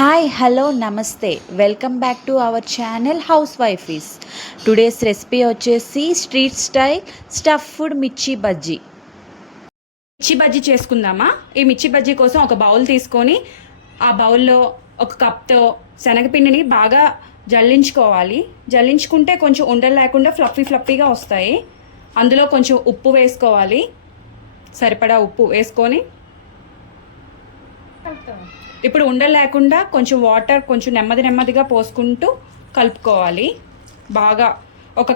Hi hello namaste welcome back to our channel house wifies. Today's recipe వచ్చేసి street style stuffed mirchi bajji. మిర్చి బజ్జీ చేసుకుందామా? ఈ మిర్చి బజ్జీ కోసం ఒక బౌల్ తీసుకొని ఆ బౌల్లో ఒక కప్తో శనగపిండిని బాగా జల్లించుకోవాలి. జల్లించుకుంటే కొంచెం ఉండలు లేకుండా ఫ్లఫీగా వస్తాయి. అందులో కొంచెం ఉప్పు వేసుకోవాలి, సరిపడా ఉప్పు వేసుకొని ఇప్పుడు ఉండలు లేకుండా కొంచెం వాటర్ కొంచెం నెమ్మదిగా పోసుకుంటూ కలుపుకోవాలి. బాగా ఒక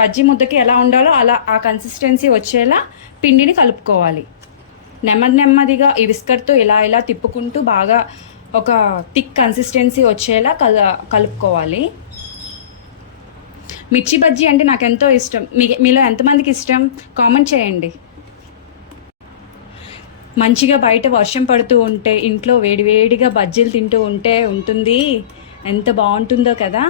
బజ్జీ ముద్దకి ఎలా ఉండాలో అలా ఆ కన్సిస్టెన్సీ వచ్చేలా పిండిని కలుపుకోవాలి. నెమ్మదిగా ఈ విస్కర్తో ఇలా తిప్పుకుంటూ బాగా ఒక థిక్ కన్సిస్టెన్సీ వచ్చేలా కలుపుకోవాలి. మిర్చి బజ్జీ అంటే నాకు ఎంతో ఇష్టం. మీలో ఎంతమందికి ఇష్టం కామెంట్ చేయండి. మంచిగా బయట వర్షం పడుతూ ఉంటే ఇంట్లో వేడివేడిగా బజ్జీలు తింటూ ఉంటుంది ఎంత బాగుంటుందో కదా.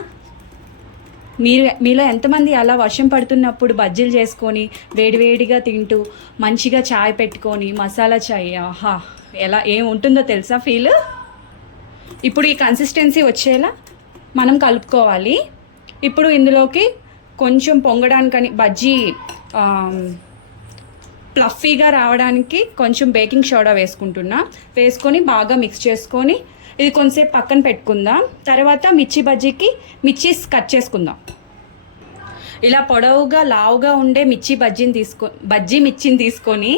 మీలో ఎంతమంది అలా వర్షం పడుతున్నప్పుడు బజ్జీలు చేసుకొని వేడివేడిగా తింటూ మంచిగా చాయ్ పెట్టుకొని మసాలా చాయ్, ఆహా ఏం ఉంటుందో తెలుసా ఫీల్. ఇప్పుడు ఈ కన్సిస్టెన్సీ వచ్చేలా మనం కలుపుకోవాలి. ఇప్పుడు ఇందులోకి కొంచెం పొంగడానికని బజ్జీ ఫ్లఫీగా రావడానికి కొంచెం బేకింగ్ సోడా వేసుకొని బాగా మిక్స్ చేసుకొని ఇది కొంచెంసేపు పక్కన పెట్టుకుందాం. తర్వాత మిర్చీస్ కట్ చేసుకుందాం. ఇలా పొడవుగా లావుగా ఉండే బజ్జీ మిర్చిని తీసుకొని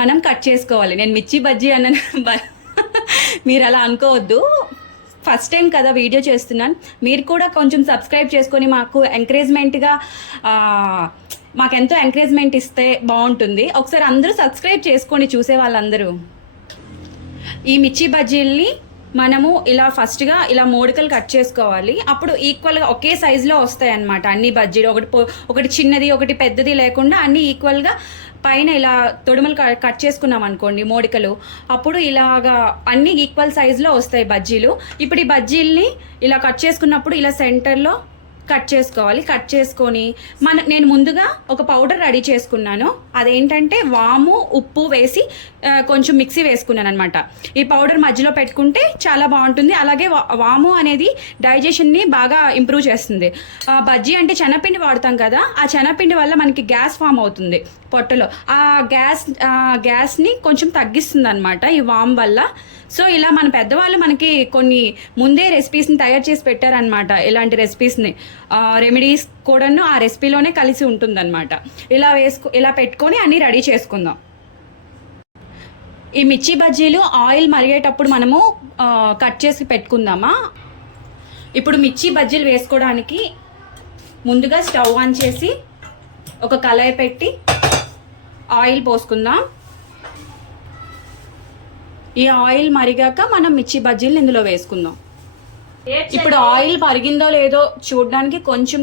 మనం కట్ చేసుకోవాలి. నేను మిర్చి బజ్జీ అన్నాను, మీరు అలా అనుకోవద్దు. ఫస్ట్ టైం కదా వీడియో చేస్తున్నాను. మీరు కూడా కొంచెం సబ్స్క్రైబ్ చేసుకొని మాకెంతో ఎంకరేజ్మెంట్ ఇస్తే బాగుంటుంది. ఒకసారి అందరూ సబ్స్క్రైబ్ చేసుకోండి, చూసే వాళ్ళందరూ. ఈ మిర్చి బజ్జీల్ని మనము ఇలా ఫస్ట్గా ఇలా మూడికలు కట్ చేసుకోవాలి. అప్పుడు ఈక్వల్గా ఒకే సైజులో వస్తాయి అన్నమాట అన్ని బజ్జీలు. ఒకటి చిన్నది ఒకటి పెద్దది లేకుండా అన్ని ఈక్వల్గా పైన ఇలా తొడుములు కట్ చేసుకున్నాం అనుకోండి మూడికలు, అప్పుడు ఇలాగా అన్ని ఈక్వల్ సైజులో వస్తాయి బజ్జీలు. ఇప్పుడు ఈ బజ్జీల్ని ఇలా కట్ చేసుకున్నప్పుడు ఇలా సెంటర్లో కట్ చేసుకోవాలి. కట్ చేసుకొని నేను ముందుగా ఒక పౌడర్ రెడీ చేసుకున్నాను. అదేంటంటే వాము ఉప్పు వేసి కొంచెం మిక్సీ వేసుకున్నాను అనమాట. ఈ పౌడర్ మధ్యలో పెట్టుకుంటే చాలా బాగుంటుంది. అలాగే వాము అనేది డైజెషన్ని బాగా ఇంప్రూవ్ చేస్తుంది. బజ్జీ అంటే శనగపిండి వాడతాం కదా, ఆ శనగపిండి వల్ల మనకి గ్యాస్ ఫామ్ అవుతుంది పొట్టలో. ఆ గ్యాస్ని కొంచెం తగ్గిస్తుంది అనమాట ఈ వామ్ వల్ల. సో ఇలా మన పెద్దవాళ్ళు మనకి కొన్ని ముందే రెసిపీస్ని తయారు చేసి పెట్టారనమాట. ఇలాంటి రెసిపీస్ని రెమెడీస్ కూడాను ఆ రెసిపీలోనే కలిసి ఉంటుందన్నమాట. ఇలా పెట్టుకొని అన్నీ రెడీ చేసుకుందాం. ఈ మిర్చి బజ్జీలు ఆయిల్ మరిగేటప్పుడు మనము కట్ చేసి పెట్టుకుందామా. ఇప్పుడు మిర్చి బజ్జీలు వేసుకోవడానికి ముందుగా స్టవ్ ఆన్ చేసి ఒక కళాయి పెట్టి ఆయిల్ పోసుకుందాం. ఈ ఆయిల్ మరిగాక మనం మిర్చి బజ్జీలు ఇందులో వేసుకుందాం. ఇప్పుడు ఆయిల్ మరిగిందో లేదో చూడడానికి కొంచెం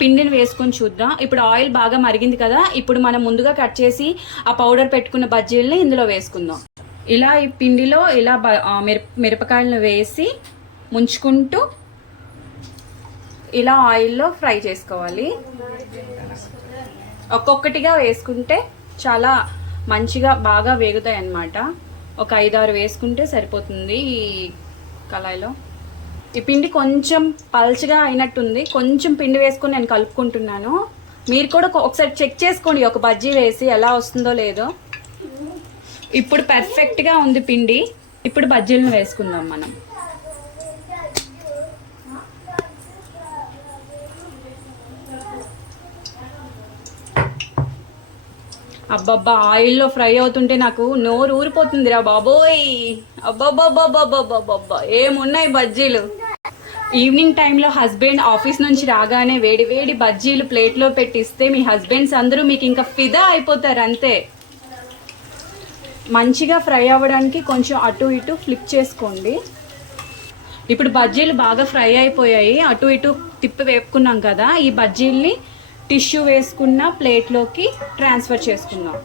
పిండిని వేసుకొని చూద్దాం. ఇప్పుడు ఆయిల్ బాగా మరిగింది కదా, ఇప్పుడు మనం ముందుగా కట్ చేసి ఆ పౌడర్ పెట్టుకున్న బజ్జీలని ఇందులో వేసుకుందాం. ఇలా ఈ పిండిలో ఇలా మిరపకాయలను వేసి ముంచుకుంటూ ఇలా ఆయిల్లో ఫ్రై చేసుకోవాలి. ఒక్కొక్కటిగా వేసుకుంటే చాలా మంచిగా బాగా వేగుతాయి అన్నమాట. ఒక 5-6 వేసుకుంటే సరిపోతుంది. ఈ కళాయిలో ఈ పిండి కొంచెం పల్చగా అయినట్టుంది, కొంచెం పిండి వేసుకొని నేను కలుపుకుంటున్నాను. మీరు కూడా ఒకసారి చెక్ చేసుకోండి ఒక బజ్జీ వేసి ఎలా వస్తుందో లేదో. ఇప్పుడు పర్ఫెక్ట్గా ఉంది పిండి. ఇప్పుడు బజ్జీలను వేసుకుందాం మనం. అబ్బబ్బా, ఆయిల్లో ఫ్రై అవుతుంటే నాకు నోరు ఊరిపోతుందిరా బాబోయ్. అబ్బబ్బబ్బబ్బబ్బబ్బబ్బా, ఏమున్నాయి బజ్జీలు. ఈవినింగ్ టైంలో హస్బెండ్ ఆఫీస్ నుంచి రాగానే వేడి బజ్జీలు ప్లేట్లో పెట్టిస్తే మీ హస్బెండ్స్ అందరూ మీకు ఇంకా ఫిదా అయిపోతారు అంతే. మంచిగా ఫ్రై అవ్వడానికి కొంచెం అటు ఇటు ఫ్లిప్ చేసుకోండి. ఇప్పుడు బజ్జీలు బాగా ఫ్రై అయిపోయాయి. అటు ఇటు తిప్పి వేపుకున్నాం కదా, ఈ బజ్జీల్ని టిష్యూ వేసుకున్న ప్లేట్లోకి ట్రాన్స్ఫర్ చేసుకుందాం.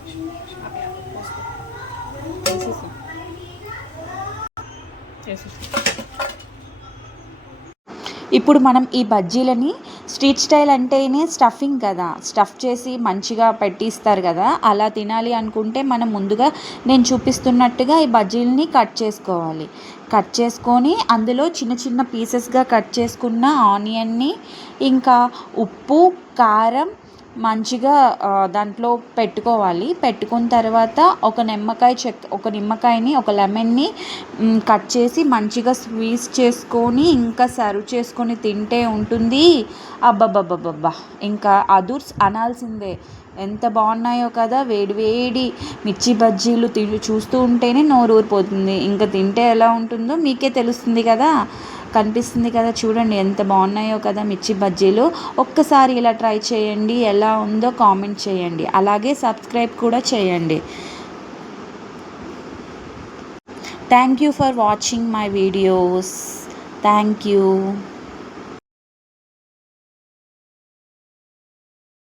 ఇప్పుడు మనం ఈ బజ్జీలని స్ట్రీట్ స్టైల్ అంటేనే స్టఫింగ్ కదా, స్టఫ్ చేసి మంచిగా పెట్టిస్తారు కదా, అలా తినాలి అనుకుంటే మనం ముందుగా నేను చూపిస్తున్నట్టుగా ఈ బజ్జీలని కట్ చేసుకోవాలి. కట్ చేసుకొని అందులో చిన్న చిన్న పీసెస్గా కట్ చేసుకున్న ఆనియన్ని, ఇంకా ఉప్పు, కారం మంచిగా దాంట్లో పెట్టుకోవాలి. పెట్టుకున్న తర్వాత ఒక నిమ్మకాయని, ఒక లెమన్ని కట్ చేసి మంచిగా స్క్వీజ్ చేసుకొని ఇంకా సర్వ్ చేసుకొని తింటే ఉంటుంది. అబ్బబ్బబ్బబ్బబ్బా, ఇంకా అదుర్స్ అనాల్సిందే. ఎంత బాగున్నాయో కదా, వేడి వేడి మిర్చి బజ్జీలు చూస్తూ ఉంటేనే నోరు ఊరిపోతుంది. ఇంకా తింటే ఎలా ఉంటుందో మీకే తెలుస్తుంది కదా, కనిపిస్తుంది కదా, చూడండి ఎంత బాగున్నాయో కదా మిర్చి బజ్జీలు. ఒక్కసారి ఇలా ట్రై చేయండి, ఎలా ఉందో కామెంట్ చేయండి, అలాగే సబ్స్క్రైబ్ కూడా చేయండి. Thank you for watching my videos. Thank you.